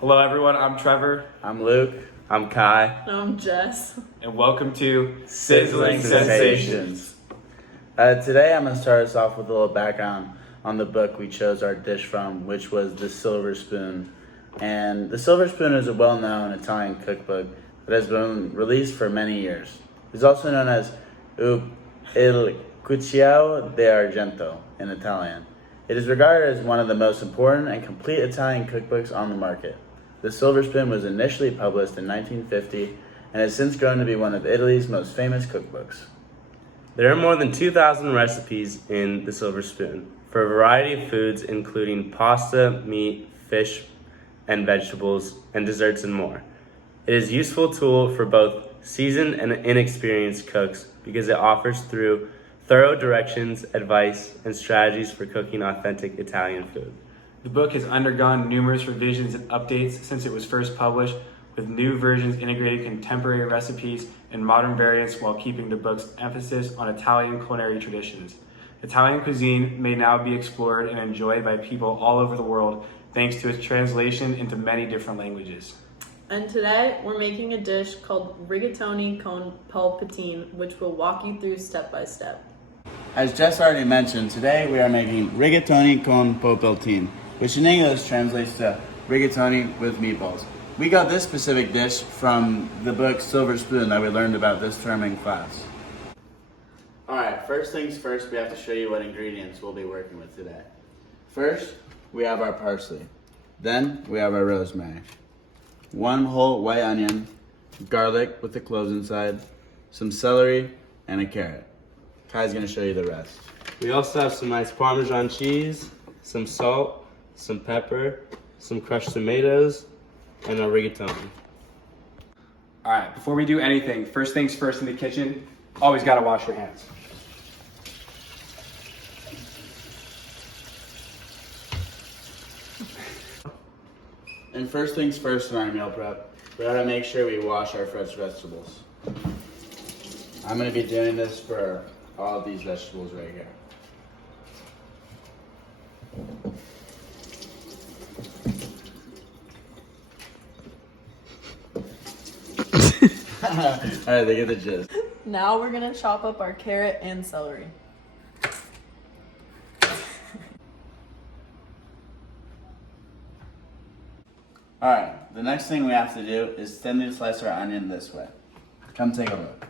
Hello everyone, I'm Trevor. I'm Luke. I'm Kai. I'm Jess. And welcome to Sizzling Sensations. Today I'm going to start us off with a little background on the book we chose our dish from, which was The Silver Spoon. And The Silver Spoon is a well-known Italian cookbook that has been released for many years. It's also known as Il Cucchiaio d'Argento in Italian. It is regarded as one of the most important and complete Italian cookbooks on the market. The Silver Spoon was initially published in 1950 and has since grown to be one of Italy's most famous cookbooks. There are more than 2,000 recipes in The Silver Spoon for a variety of foods, including pasta, meat, fish, and vegetables, and desserts and more. It is a useful tool for both seasoned and inexperienced cooks because it offers thorough directions, advice, and strategies for cooking authentic Italian food. The book has undergone numerous revisions and updates since it was first published, with new versions integrating contemporary recipes and modern variants while keeping the book's emphasis on Italian culinary traditions. Italian cuisine may now be explored and enjoyed by people all over the world thanks to its translation into many different languages. And today we're making a dish called rigatoni con polpettine, which we'll walk you through step by step. As Jess already mentioned, today we are making rigatoni con polpettine, which in English translates to rigatoni with meatballs. We got this specific dish from the book Silver Spoon that we learned about this term in class. Alright, first things first, we have to show you what ingredients we'll be working with today. First, we have our parsley. Then, we have our rosemary. 1 whole white onion, garlic with the cloves inside, some celery, and a carrot. Kai's gonna show you the rest. We also have some nice Parmesan cheese, some salt, some pepper, some crushed tomatoes, and a rigatoni. All right, before we do anything, first things first in the kitchen, always gotta wash your hands. And first things first in our meal prep, we gotta make sure we wash our fresh vegetables. I'm gonna be doing this for all of these vegetables right here. Alright, they get the gist. Now we're gonna chop up our carrot and celery. Alright, the next thing we have to do is thinly slice our onion this way. Come take a look.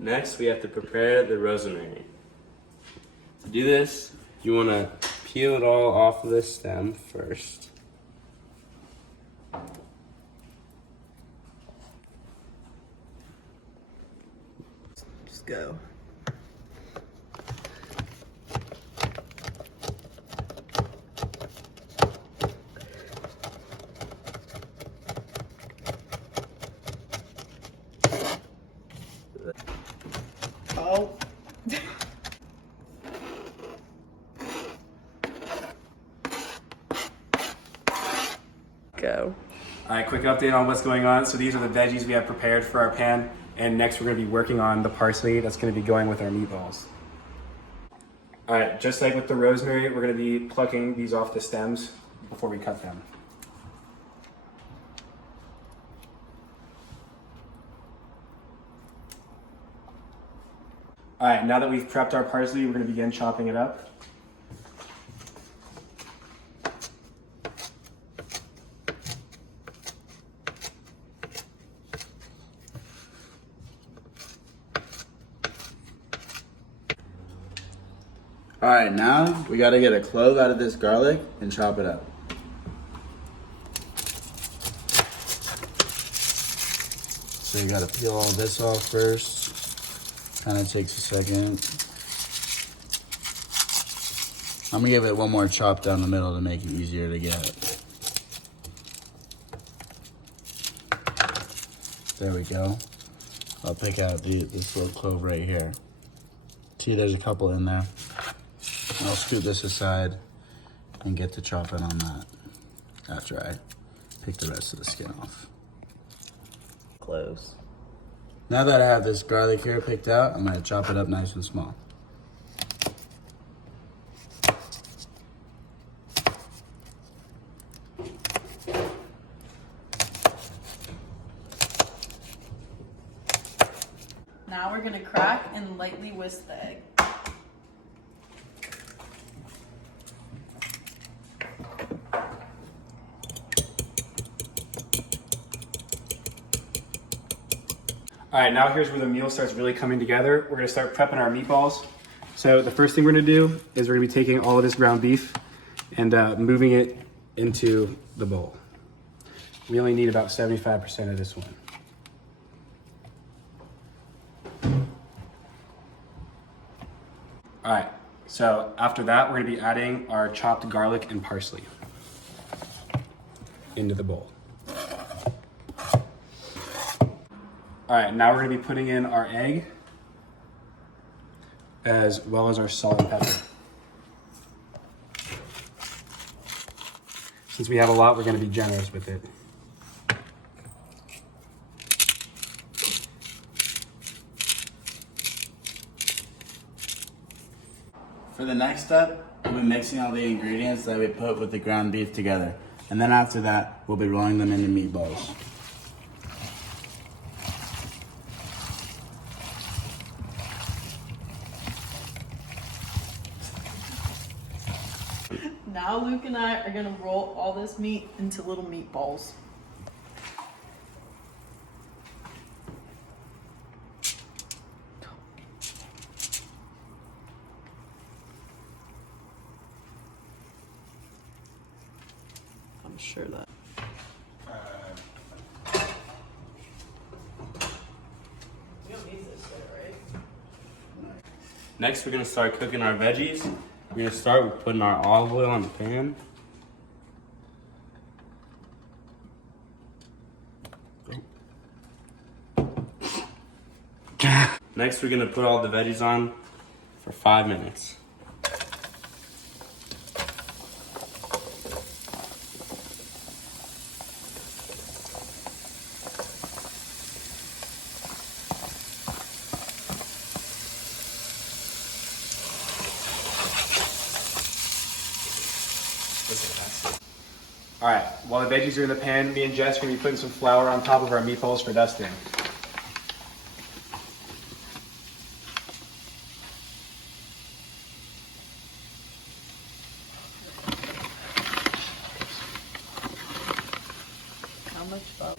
Next, we have to prepare the rosemary. To do this, you want to peel it all off of the stem first. Just go. Oh. Go. All right, quick update on what's going on. So these are the veggies we have prepared for our pan, and next we're gonna be working on the parsley that's gonna be going with our meatballs. All right, just like with the rosemary, we're gonna be plucking these off the stems before we cut them. All right, now that we've prepped our parsley, we're gonna begin chopping it up. Alright, now we gotta get a clove out of this garlic and chop it up. So you gotta peel all this off first. Kinda takes a second. I'm gonna give it one more chop down the middle to make it easier to get. There we go. I'll pick out this little clove right here. See, there's a couple in there. I'll scoot this aside and get to chopping on that. after I pick the rest of the skin off. Close. Now that I have this garlic here picked out, I'm gonna chop it up nice and small. Now we're gonna crack and lightly whisk the egg. All right, now here's where the meal starts really coming together. We're gonna start prepping our meatballs. So the first thing we're gonna do is we're gonna be taking all of this ground beef and moving it into the bowl. We only need about 75% of this one. All right, so after that, we're gonna be adding our chopped garlic and parsley into the bowl. All right, now we're gonna be putting in our egg as well as our salt and pepper. Since we have a lot, we're gonna be generous with it. For the next step, we'll be mixing all the ingredients that we put with the ground beef together. And then after that, we'll be rolling them into meatballs. Now Luke and I are gonna roll all this meat into little meatballs. I'm sure that. You don't need this shit, right? Next, we're gonna start cooking our veggies. We're gonna start with putting our olive oil on the pan. Next, we're gonna put all the veggies on for 5 minutes. All right, while the veggies are in the pan, me and Jess are gonna be putting some flour on top of our meatballs for dusting. How much flour?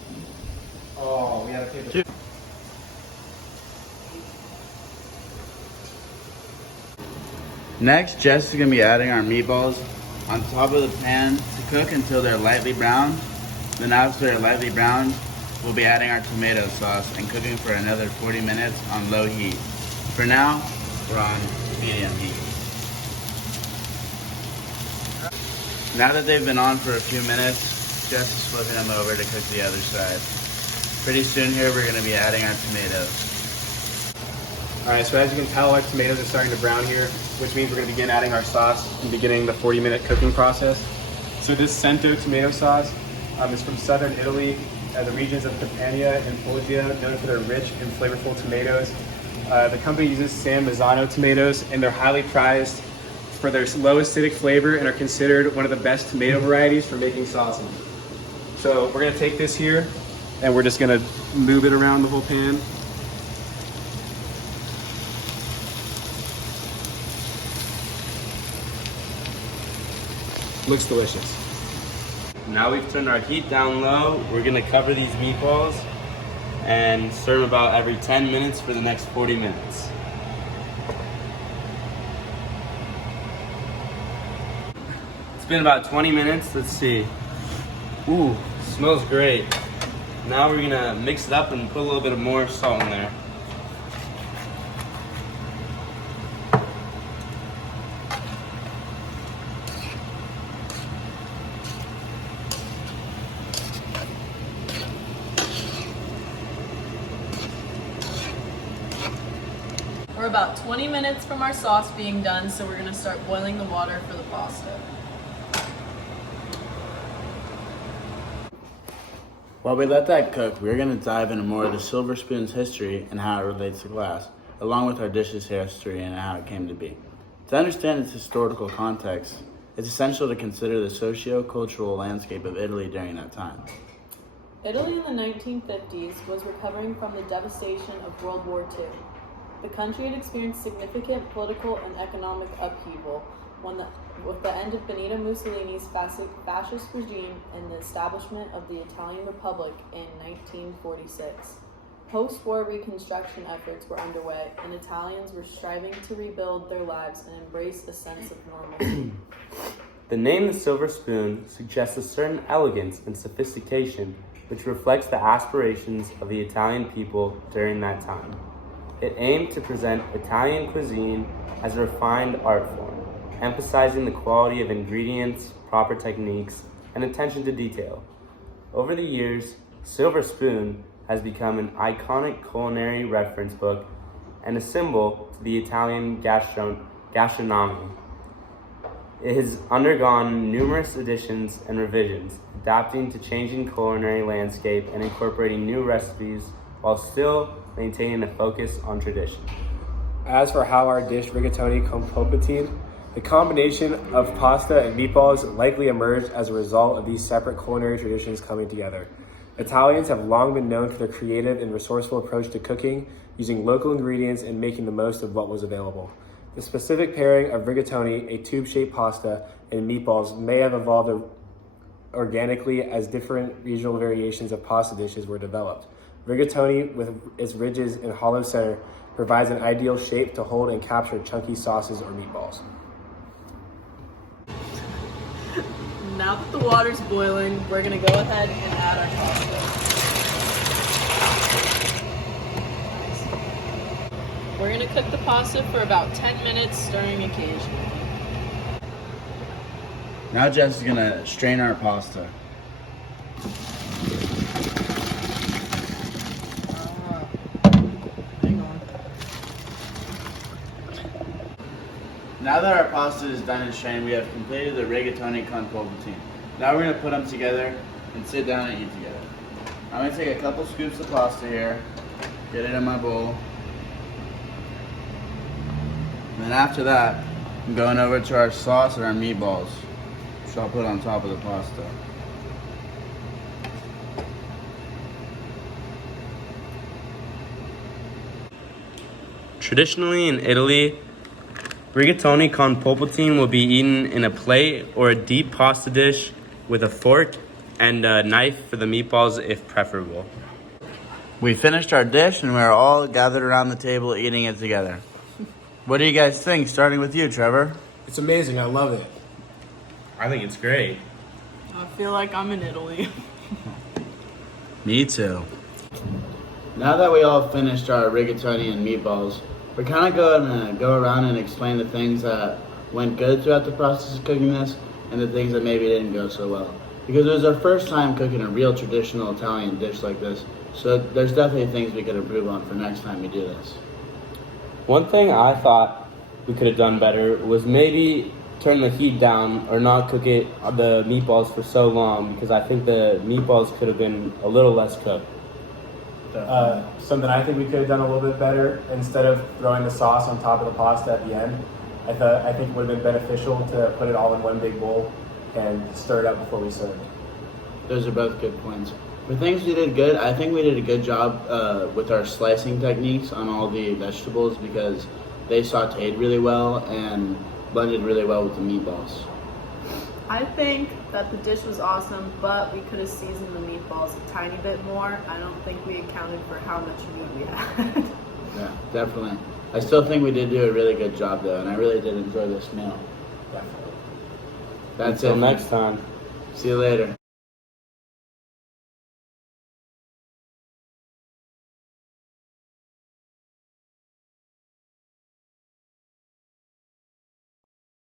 Oh, we gotta pay the... Next, Jess is gonna be adding our meatballs on top of the pan to cook until they're lightly browned. Then after they're lightly browned, we'll be adding our tomato sauce and cooking for another 40 minutes on low heat. For now, we're on medium heat. Now that they've been on for a few minutes, Jess is flipping them over to cook the other side. Pretty soon here, we're gonna be adding our tomatoes. All right, so as you can tell, our tomatoes are starting to brown here, which means we're gonna begin adding our sauce and beginning the 40-minute cooking process. So this Cento tomato sauce is from southern Italy, the regions of Campania and Foggia, known for their rich and flavorful tomatoes. The company uses San Marzano tomatoes, and they're highly prized for their low acidic flavor and are considered one of the best tomato varieties for making sauces. So we're gonna take this here, and we're just gonna move it around the whole pan. Looks delicious. Now we've turned our heat down low, we're gonna cover these meatballs and serve about every 10 minutes for the next 40 minutes. It's been about 20 minutes, let's see. Ooh, smells great. Now we're gonna mix it up and put a little bit of more salt in there. We're about 20 minutes from our sauce being done, so we're gonna start boiling the water for the pasta. While we let that cook, we're going to dive into more of the silver spoon's history and how it relates to glass, along with our dish's history and how it came to be. To understand its historical context, it's essential to consider the socio-cultural landscape of Italy during that time. Italy in the 1950s was recovering from the devastation of World War II. The country had experienced significant political and economic upheaval with the end of Benito Mussolini's fascist regime and the establishment of the Italian Republic in 1946. Post-war reconstruction efforts were underway, and Italians were striving to rebuild their lives and embrace a sense of normalcy. The name the silver spoon suggests a certain elegance and sophistication which reflects the aspirations of the Italian people during that time. It aimed to present Italian cuisine as a refined art form, emphasizing the quality of ingredients, proper techniques, and attention to detail. Over the years, Silver Spoon has become an iconic culinary reference book and a symbol to the Italian gastronomy. It has undergone numerous editions and revisions, adapting to changing culinary landscape and incorporating new recipes while still maintaining a focus on tradition. As for how our dish rigatoni con polpettine, the combination of pasta and meatballs likely emerged as a result of these separate culinary traditions coming together. Italians have long been known for their creative and resourceful approach to cooking, using local ingredients and making the most of what was available. The specific pairing of rigatoni, a tube-shaped pasta, and meatballs may have evolved organically as different regional variations of pasta dishes were developed. Rigatoni, with its ridges and hollow center, provides an ideal shape to hold and capture chunky sauces or meatballs. Now that the water's boiling, we're gonna go ahead and add our pasta. We're gonna cook the pasta for about 10 minutes, stirring occasionally. Now Jess is going to strain our pasta. Hang on. Now that our pasta is done and strained, we have completed the rigatoni con polpettine. Now we're going to put them together and sit down and eat together. I'm going to take a couple scoops of pasta here, get it in my bowl. And then after that, I'm going over to our sauce and our meatballs, which I'll put on top of the pasta. Traditionally in Italy, rigatoni con polpettine will be eaten in a plate or a deep pasta dish with a fork and a knife for the meatballs if preferable. We finished our dish and we're all gathered around the table eating it together. What do you guys think? Starting with you, Trevor. It's amazing, I love it. I think it's great. I feel like I'm in Italy. Me too. Now that we all finished our rigatoni and meatballs, we're kind of going to go around and explain the things that went good throughout the process of cooking this and the things that maybe didn't go so well. Because it was our first time cooking a real traditional Italian dish like this, so there's definitely things we could improve on for next time we do this. One thing I thought we could have done better was maybe turn the heat down or not cook the meatballs for so long, because I think the meatballs could have been a little less cooked. Something I think we could have done a little bit better, instead of throwing the sauce on top of the pasta at the end, I think it would have been beneficial to put it all in one big bowl and stir it up before we served. Those are both good points. For things we did good, I think we did a good job with our slicing techniques on all the vegetables, because they sauteed really well and blended really well with the meatballs. I think that the dish was awesome, but we could have seasoned the meatballs a tiny bit more. I don't think we accounted for how much meat we had. Yeah, definitely. I still think we did do a really good job though, and I really did enjoy this meal. Definitely. That's Until it. next time. See you later.